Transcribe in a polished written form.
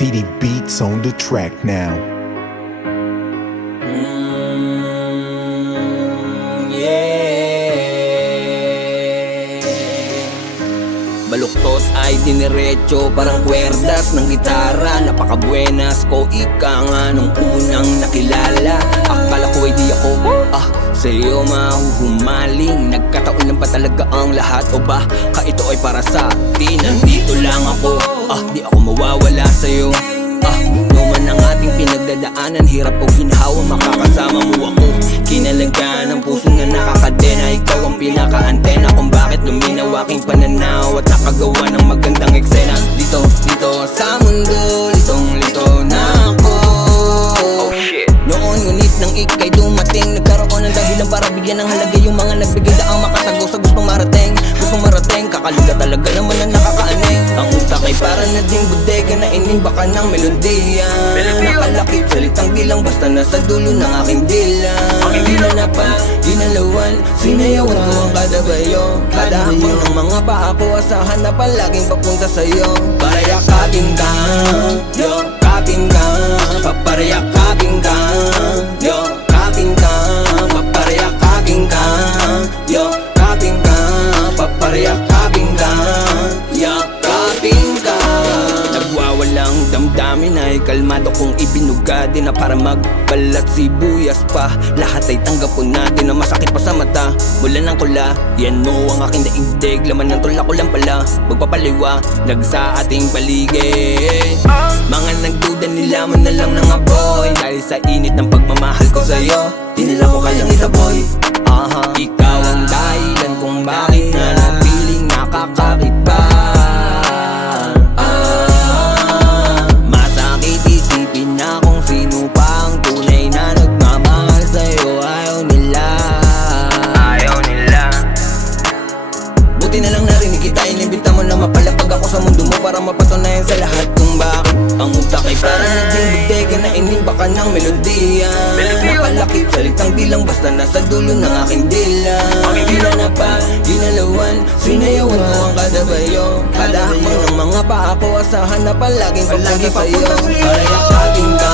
CD Beats on the track now. Baluktos ay diniretso parang kwerdas ng gitara. Napakabuenas ko ika nga nung unang nakilala. Akala ko ay di ako sa'yo mahuhumaling. Nagkataon lang pa talaga ang lahat, o ba ka ito ay para sa atin? Nandito lang ako, di ako mawawala sa'yo. Numan ang ating pinagdadaanan, hirap o ginhawa, makakasama mo ako. Kinalagaan ng puso na nakakadena. Ikaw ang pinaka-antena kung bakit luminaw aking pananaw at nakagawa ng magandang eksena. Dito sa mundo, litong-lito na ako. Noon ngunit nang ika'y dumating, nagkaroon ng dahilan para bigyan ng halaga yung mga nagbigay daang makatago sa gustong marating. Kakaliga talaga naman na nakakaaning. Ang utak ay para na ding bodega na inimbaka ng melodiya. Nakalakip salitang bilang basta nasa dulo ng aking dila. Ginanapan, ginalawan, sinayawan ko ang kada bayo. Kada hakbang ng mga paa ko, asahan na palaging papunta sa'yo. Parayakapin ka, yo, kapin ka. Paparayakapin ka, yo, kapin ka. Paparayakapin ka, yo, kapin ka. Paparayakapin ka, yakapin ka. Nagwawalang damdamin ay kalmado kong ibinuga din na para magbalat sibuyas pa. Lahat ay tanggap ko natin na masakit pa sa mata. Mula ng kula, yan mo ang aking daigdig. Laman ng tula ko lang pala, magpapaliwa nag sa ating paligid. Mga nagduda nilaman na lang ng apoy. Dahil sa init ng pagmamahal ko sa'yo, di nila ko kayang itaboy. Ikaw ang dahilan kung bakit nanatiling nakakakit pa. Masakit isipin na kung sino pa ang tunay na nagmamahal sa'yo. Ayaw nila. Buti na lang narinig kita, inimbita mo na mapalapag ako sa mundo mo para mapatunayan sa lahat kung bakit ang utak ay para naging bodega na inimbaka ng melodiya. Nakalakip salitang bilang basta nasa dulo ng aking dila. Ginanapan, ginalawan, sinayawan ko ang kada bayo. Kada hakbang ng mga paa ko, asahan na palaging papunta sa'yo. Parayakapin ka,